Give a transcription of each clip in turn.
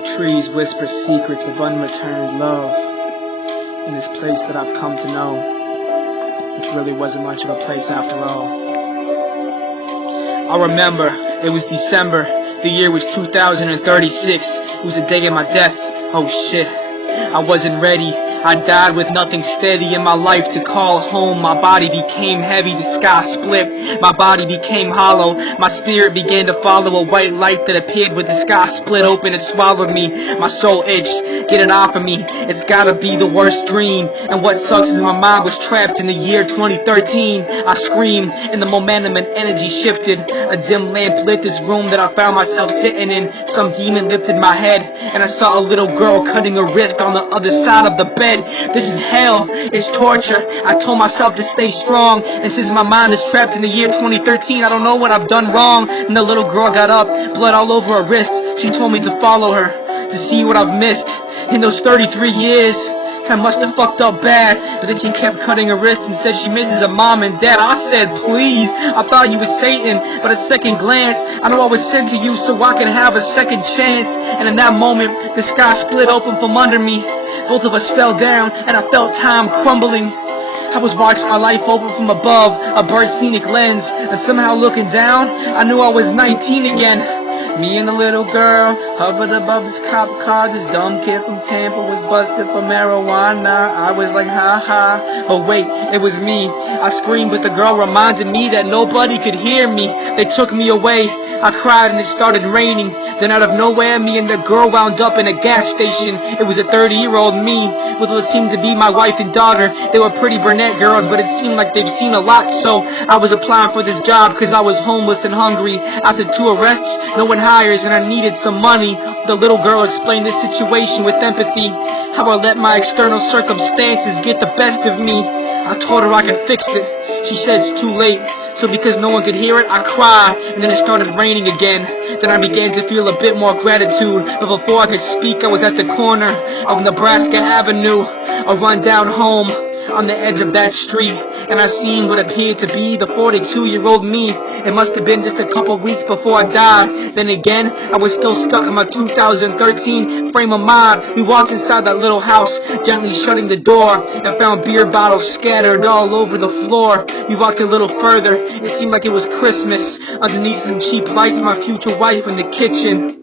The trees whisper secrets of unreturned love in this place that I've come to know, which really wasn't much of a place after all. I remember it was December, the year was 2036, it was the day of my death. Oh shit, I wasn't ready. I died with nothing steady in my life to call home. My body became heavy, the sky split. My body became hollow. My spirit began to follow a white light that appeared with the sky split open and swallowed me. My soul itched. Get it off of me. It's gotta be the worst dream. And what sucks is my mind was trapped in the year 2013. I screamed and the momentum and energy shifted. A dim lamp lit this room that I found myself sitting in. Some demon lifted my head and I saw a little girl cutting her wrist on the other side of the bed. This is hell, it's torture. I told myself to stay strong, and since my mind is trapped in the year 2013, I don't know what I've done wrong. And the little girl got up, blood all over her wrist. She told me to follow her, to see what I've missed in those 33 years. I must have fucked up bad, but then she kept cutting her wrist. Instead she misses her mom and dad. I said please, I thought you was Satan, but at second glance I know I was sent to you so I can have a second chance. And in that moment the sky split open from under me. Both of us fell down and I felt time crumbling. I was watching my life over from above, a bird's scenic lens, and somehow looking down I knew I was 19 again. Me and the little girl hovered above this cop car. This dumb kid from Tampa was busted for marijuana. I was like, ha ha. Oh wait, it was me. I screamed, but the girl reminded me that nobody could hear me. They took me away. I cried and it started raining. Then out of nowhere, me and the girl wound up in a gas station. It was a 30-year-old me with what seemed to be my wife and daughter. They were pretty brunette girls, but it seemed like they've seen a lot. So I was applying for this job because I was homeless and hungry. After 2 arrests, no one hires and I needed some money. The little girl explained this situation with empathy. How I let my external circumstances get the best of me. I told her I could fix it. She said it's too late. So because no one could hear it, I cried, and then it started raining again. Then I began to feel a bit more gratitude, but before I could speak, I was at the corner of Nebraska Avenue, a rundown home on the edge of that street, and I seen what appeared to be the 42-year-old me. It must have been just a couple weeks before I died. Then again, I was still stuck in my 2013 frame of mind. We walked inside that little house, gently shutting the door, and found beer bottles scattered all over the floor. We walked a little further. It seemed like it was Christmas. Underneath some cheap lights, my future wife in the kitchen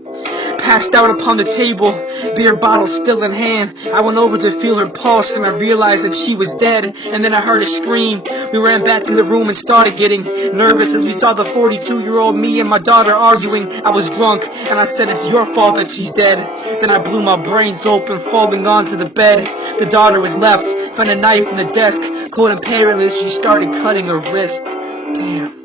passed out upon the table, beer bottle still in hand. I went over to feel her pulse and I realized that she was dead. And then I heard a scream. We ran back to the room and started getting nervous as we saw the 42-year-old me and my daughter arguing. I was drunk and I said it's your fault that she's dead. Then I blew my brains open, falling onto the bed. The daughter was left, found a knife in the desk, cold and painless. She started cutting her wrist. Damn.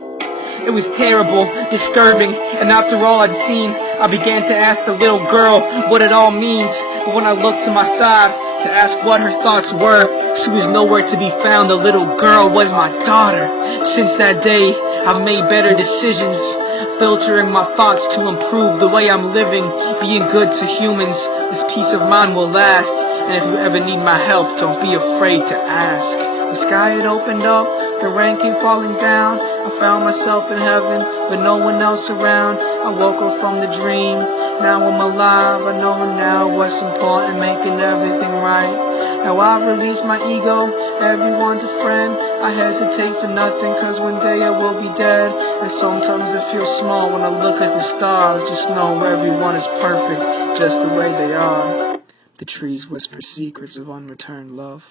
It was terrible, disturbing, and after all I'd seen, I began to ask the little girl what it all means. But when I looked to my side to ask what her thoughts were, she was nowhere to be found. The little girl was my daughter. Since that day, I've made better decisions, filtering my thoughts to improve the way I'm living, being good to humans. This peace of mind will last, and if you ever need my help, don't be afraid to ask. The sky had opened up, the rain came falling down. I found myself in heaven, but no one else around. I woke up from the dream, now I'm alive. I know now what's important, making everything right. Now I release my ego, everyone's a friend. I hesitate for nothing, cause one day I will be dead. And sometimes it feels small when I look at the stars. Just know everyone is perfect, just the way they are. The trees whisper secrets of unreturned love.